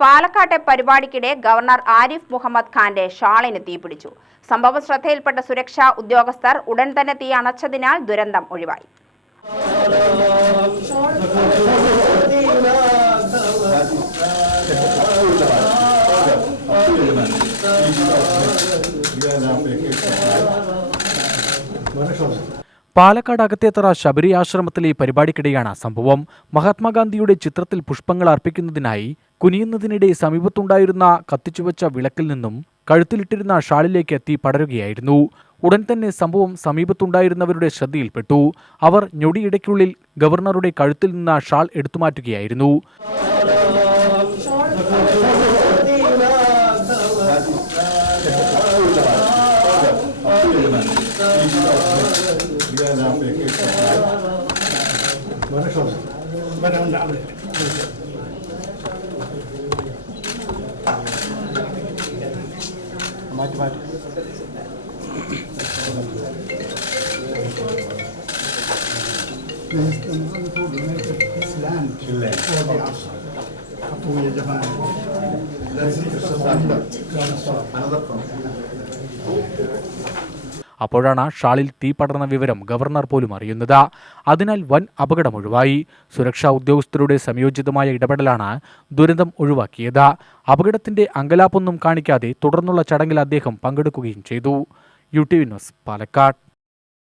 പാലക്കാട്ടെ പരിപാടിക്കിടെ ഗവർണർ ആരിഫ് മുഹമ്മദ് ഖാന്റെ ഷാളിന് തീപിടിച്ചു. സംഭവം ശ്രദ്ധയിൽപ്പെട്ട സുരക്ഷാ ഉദ്യോഗസ്ഥർ ഉടൻ തന്നെ തീ അണച്ചതിനാൽ ദുരന്തം ഒഴിവായി. പാലക്കാട് അകത്തേത്തറ ശബരി ആശ്രമത്തിലെ പരിപാടിക്കിടെയാണ് സംഭവം. മഹാത്മാഗാന്ധിയുടെ ചിത്രത്തിൽ പുഷ്പങ്ങൾ അർപ്പിക്കുന്നതിനായി കുനിയുന്നതിനിടെ സമീപത്തുണ്ടായിരുന്ന കത്തിച്ചുവച്ച വിളക്കിൽ നിന്നും കഴുത്തിലിട്ടിരുന്ന ഷാളിലേക്ക് എത്തി പടരുകയായിരുന്നു. ഉടൻ തന്നെ സംഭവം സമീപത്തുണ്ടായിരുന്നവരുടെ ശ്രദ്ധയിൽപ്പെട്ടു. അവർ ഞൊടിയിടയ്ക്കുള്ളിൽ ഗവർണറുടെ കഴുത്തിൽ നിന്ന് ഷാൾ എടുത്തുമാറ്റുകയായിരുന്നു. هو بعصر അപ്പോഴാണ് ഷാളിൽ തീ പടർന്ന വിവരം ഗവർണർ പോലും അറിയുന്നത്. അതിനാൽ വൻ അപകടമൊഴിവായി സുരക്ഷാ ഉദ്യോഗസ്ഥരുടെ സംയോജിതമായ ഇടപെടലാണ് ദുരന്തം ഒഴിവാക്കിയത്. അപകടത്തിന്റെ അങ്കലാപ്പൊന്നും കാണിക്കാതെ തുടർന്നുള്ള ചടങ്ങിൽ അദ്ദേഹം പങ്കെടുക്കുകയും ചെയ്തു. U T Palakkad.